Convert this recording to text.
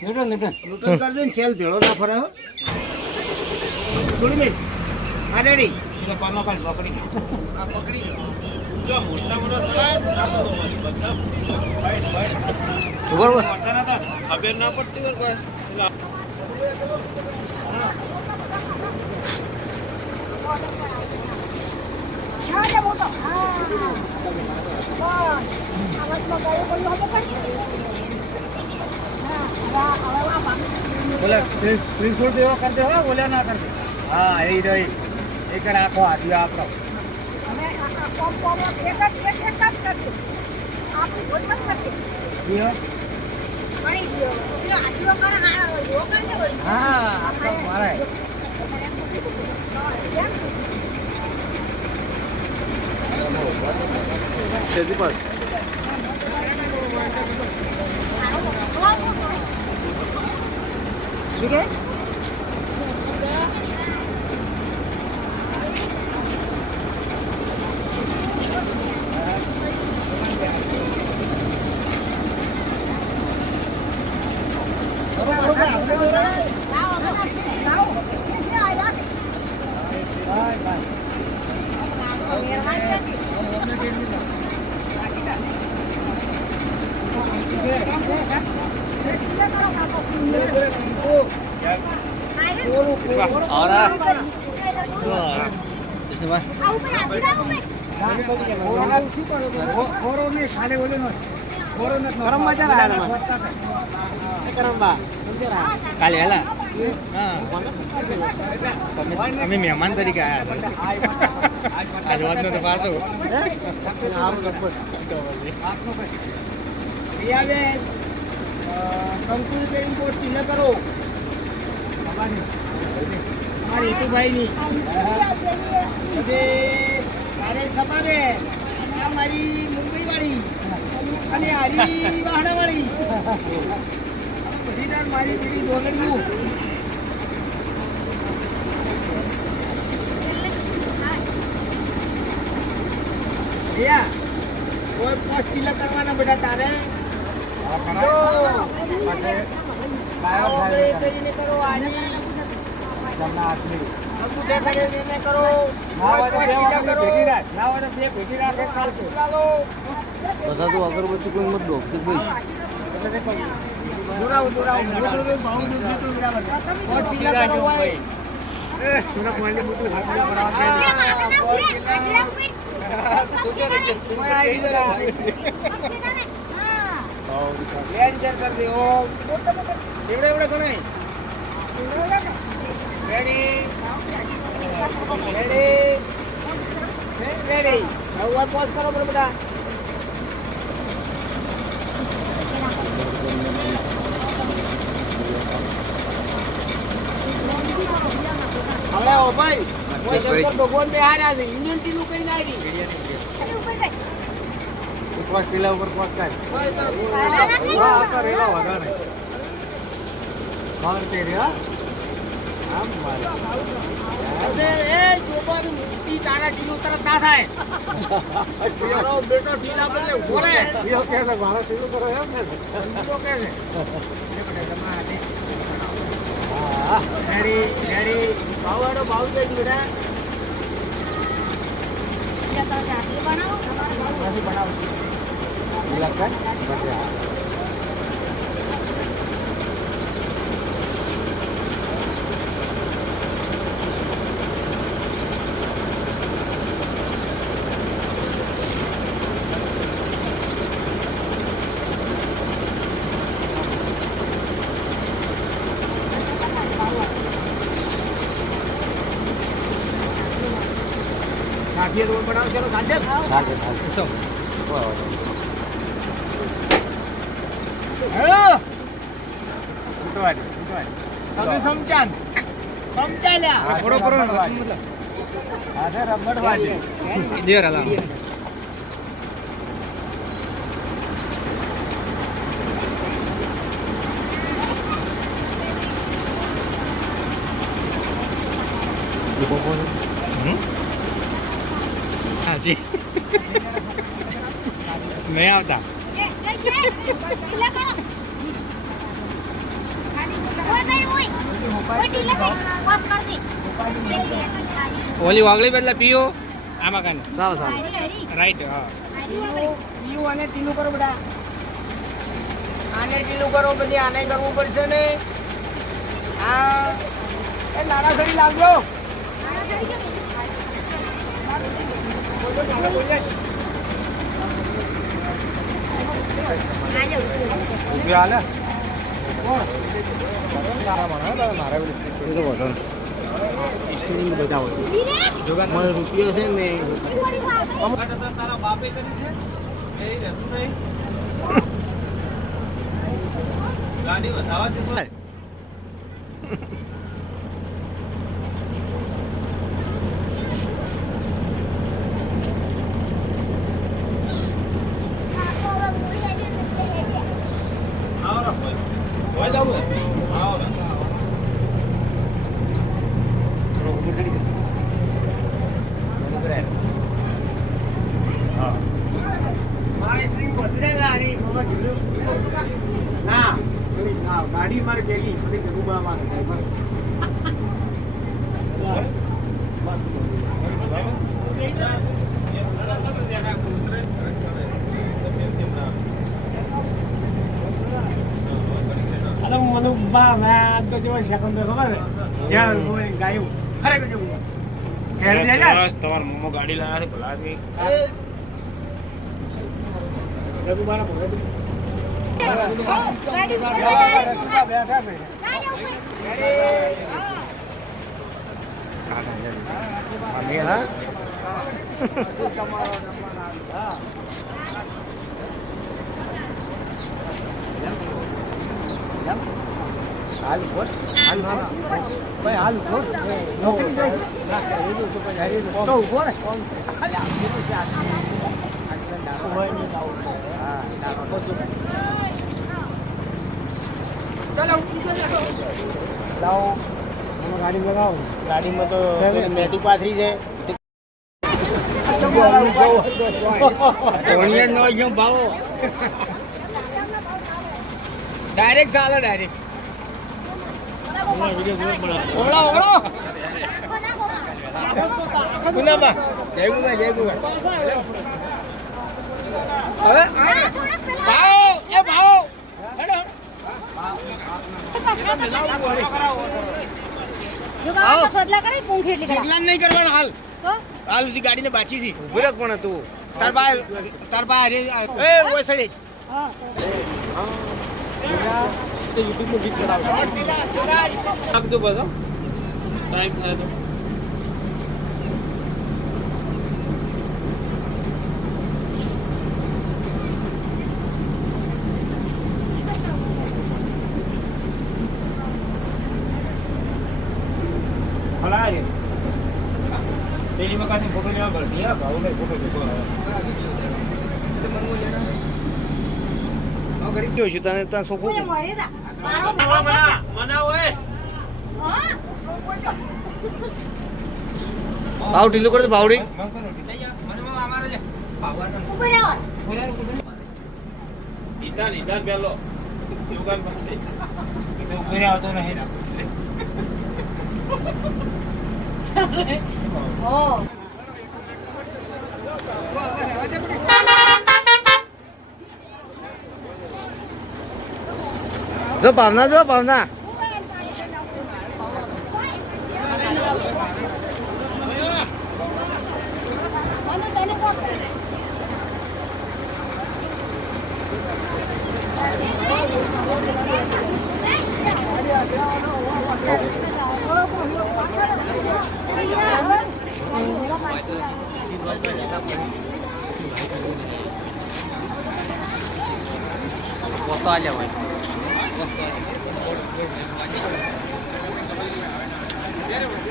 લૂટન કરજો ને સેલ ભેળો ના ફરે છોડી મેલ આ રેડી પાનો કાઢ પકડી આ પકડી જો મોટા મોટા બરોબર ખબર ના પડતી બર કોઈ बोले प्रिंस छोड़ दे कर दे हो बोले ना कर दे हां यही रही एक आंखो आदियो आपरो हमें कॉम कॉम एक काम कर दो आप बोल मत करते जी हो बड़ी दियो ये आदियो कर हां वो कर दे हां आपका मारे कैसी पास ठीक है કાલે હેલા અમે મહેમાન તરીકે આવ્યા આજ વાત તો પાછો કરો હેતુભાઈ ની સપાવે મારી મુંબઈ વાળી અને હારી વાહડા વાળી બધી મારી પેલી ડોલરનું કોઈ પોસ્ટ કિલો કરવાના બેટા તારે કરો આની બધા તો અગરબત્તી કોઈ મત દો રેડી હવે પોઝ કરો બેટા હવે ઓ ભાઈ કોઈ શંકર ભગવાન બે હાર્યા છે ઇન્ડિયન ટીલું કરીને આવી ઉપવાસ પીલા ઉપર પોઝ કર હા આ રેલા વગાડે કોણ કે રે આમ મારે અરે એ જોબાની મુક્તિ તારા ટીલું તરત ના થાય મારો બેટો ટીલા બદલે ઉભો રે યો કે છે મારા ટીલું કરો એમ ને તો કે છે હા રેડી બાવડો બાવ દે બેટા એટલે તો આટલી બનાવો નથી બનાવો લગન બજા કાફી રોડ બનાવ ચલો સાંજે સો હેલો ઉઠવાડી તમે સમજાલ્યા થોડો પર મતલબ આધે રમડવાડી દેર આલા જી નહીં આવતા ઓલી વાગળી બદલા પીઓ આમાં કાને ચાલો ચાલો રાઈટ હા પીયું અને ટીલું કરો બેટા. આને ટીલું કરો પછી આને કરવું પડશે ને. હા એ નાના ઘડી લાવજો. ઉભી હાલે એ તો વધો સ્ટોરી બતાવો મને રૂપિયો છે ને તારા બાપે કર્યું છે એ રહેતું નહીં. ગાડી વધાવા છે. ગાડી મારે પેલી મને બા મેં તો જેવા સેકન્ડ ખબર જ્યાં ગાયું ખરેખર જેવું તમારા મોમો ગાડી લાયા છે ભલા આદમી હાલ ફોન હાલ ભાઈ હાલ ફોન નોકરી જાય તો ઉભો ને ગાડી લગાવો. ગાડીમાં તો મેટી પાથરી છે ભાવો ડાયરેક્ટ ચાલે ડાયરેક્ટ ઓળો ઓળો ગુલાબા જય ગુલા હવે ભાવો એ ભાવો નહીં કરવાનું હાલ હાલ ગાડીને બાચી છે ઉભી રાખ પણ તું તાર બા એ ઓય સડી યુટ્યુબમાં ગીત ચડાવજો આપજો બધો ટાઈમ થાય તો હલાય તેની મકાની ફોટો લેવા પડે દિયા ભાવ લે ફોટો દેખો ઘડી ગયો છું તને ત્યાં સોફો ભાવ ઢીલું કરતો ભાવડી પેલો યોગાન પછી ઉભી આવતો નહીં જો ભાવના પોતો આલ્યા હોય Very good.